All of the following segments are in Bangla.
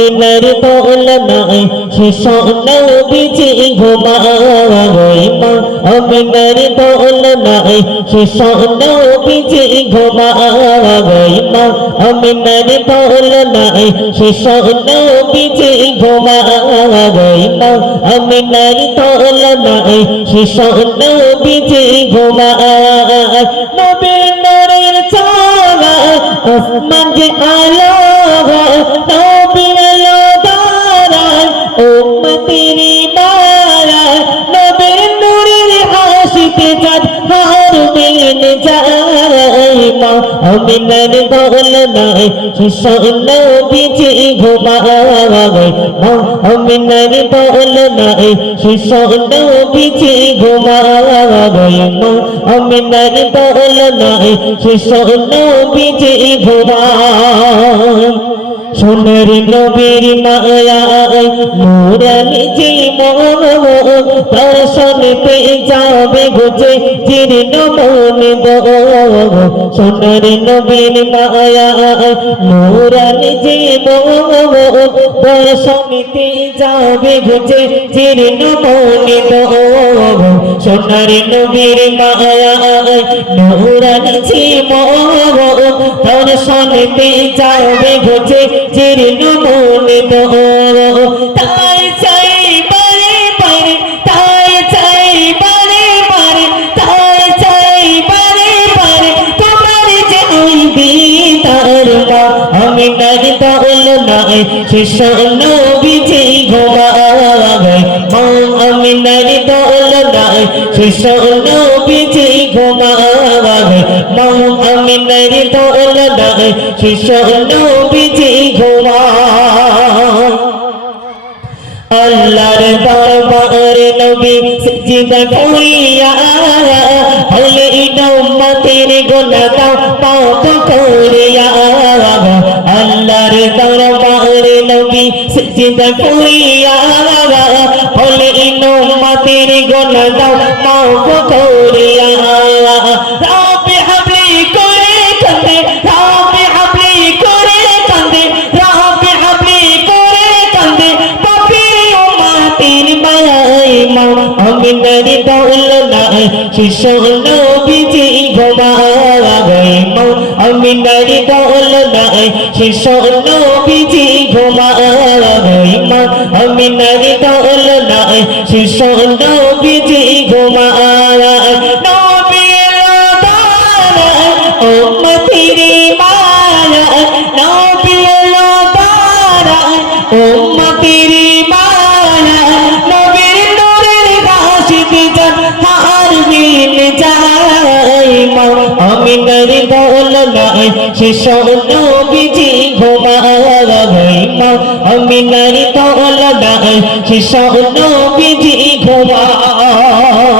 আমিনার দোলনায় শিশু নবীজি ঘুমায়। মা আমিনার দোলনায় শিশু নবীজি ঘুমায়। মা আমিনার দোলনায় শিশু নবীজি ঘুমায়। মা আমিনার দোলনায় শিশু নবীজি ঘুমায়। নবীর নূরের চালা আসমান যে আলো নবীর আমিনার দোলনায় শিশু নবীজি ঘুমায়। মা আমিনার দোলনায় শিশু নবীজি ঘুমায়। মা আমিনার দোলনায় শিশু বিজি ঘুমায়। সোনার নবীর মায়ায় মোরানি জীবন দর্শন পে যাবে বুঝে জীর্ণ মন সোনার নবীর মায়ায় মোরানি জীবন পেয়ে যাবে গুজে জীর্ণ মন দো সোনার নবীর মায়ায় মোরানি জীবন দর্শন পেয়ে যাবে গুজে জীর্ণ মনে দো তাই বারে তাই চাই বারে তাই বারে তোমার যে আমি নারী নাই শিশু নবীজি ঘুমায় মা আমি নারী দল নাই শিশু নবীজি ঘুমায় মা আমি নারী দল নাই শিশু নবীজি ঘুমায় আল্লাহর দরবারে নবী সিজদা করিয়া হলে উম্মতের গুনাহ পাপ করিয়া, আল্লাহর সিজদা করিয়া হলে উম্মতের গুনাহ পাপ করিয়া। রাব্বি হাবলি করে কান্দে রাব্বি হাবলি করে কান্দে রাব্বি হাবলি করে কান্দে পাপি ও মাটির মায়াই মা আমি নারী দৌলনায় শিশু নবীজি ঘুমায়। মা আমি নারী দৌলনায় শিশু নবীজি ঘুমায় মা। আমি নারী নবীজি ঘুমায় নবী এলো দাঁড়ায় উম্মতির মায়ায় নবী এলো দাঁড়ায় উম্মতির আমি নারী দোলনায় শিশু নবীজি ঘুমায় মা আমি নারী দোলনায় শিশু নবীজি ঘুমায়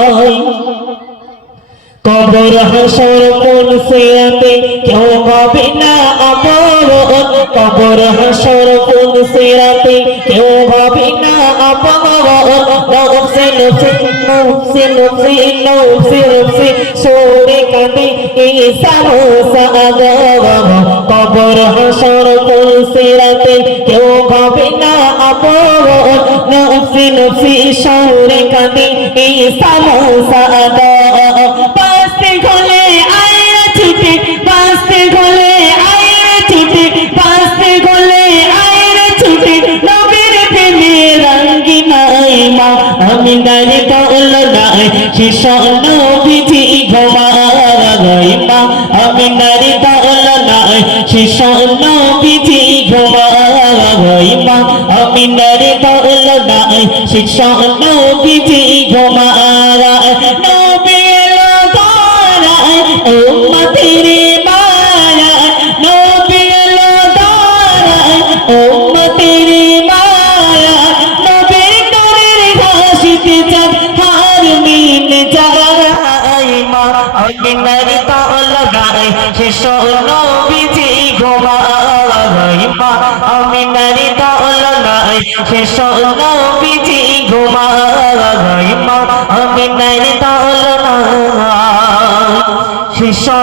কবর হাসর কোন সিরাতে কেউ হবে না অপরণ কবর হাসর কোন সিরাতে কেউ হবে না অপরণ কবর হাসর কোন সিরাতে কেউ ভাবে না অপরণ নফসে নফসে সৌরে কাঁদে এই সাহসা আগম মা আমি নারী দল নাই শিশু নবীজি ঘুমায় মা আমি নারী দল নাই শিশু নবীজি ঘুমায় মা আমি নারী দল নাই শিশু নবীজি ঘুমায় নবী এলো দাঁড়ায় উম্মতের মায়ায়। নবী দাঁড়ায় উম্মতের আমি নারী তালা গায় শিশু নবীজি ঘুমায়। মা আমি নারী তালা গায় শিশু নবীজি ঘুমায়। মা আমি নারী তালা গায় শিশু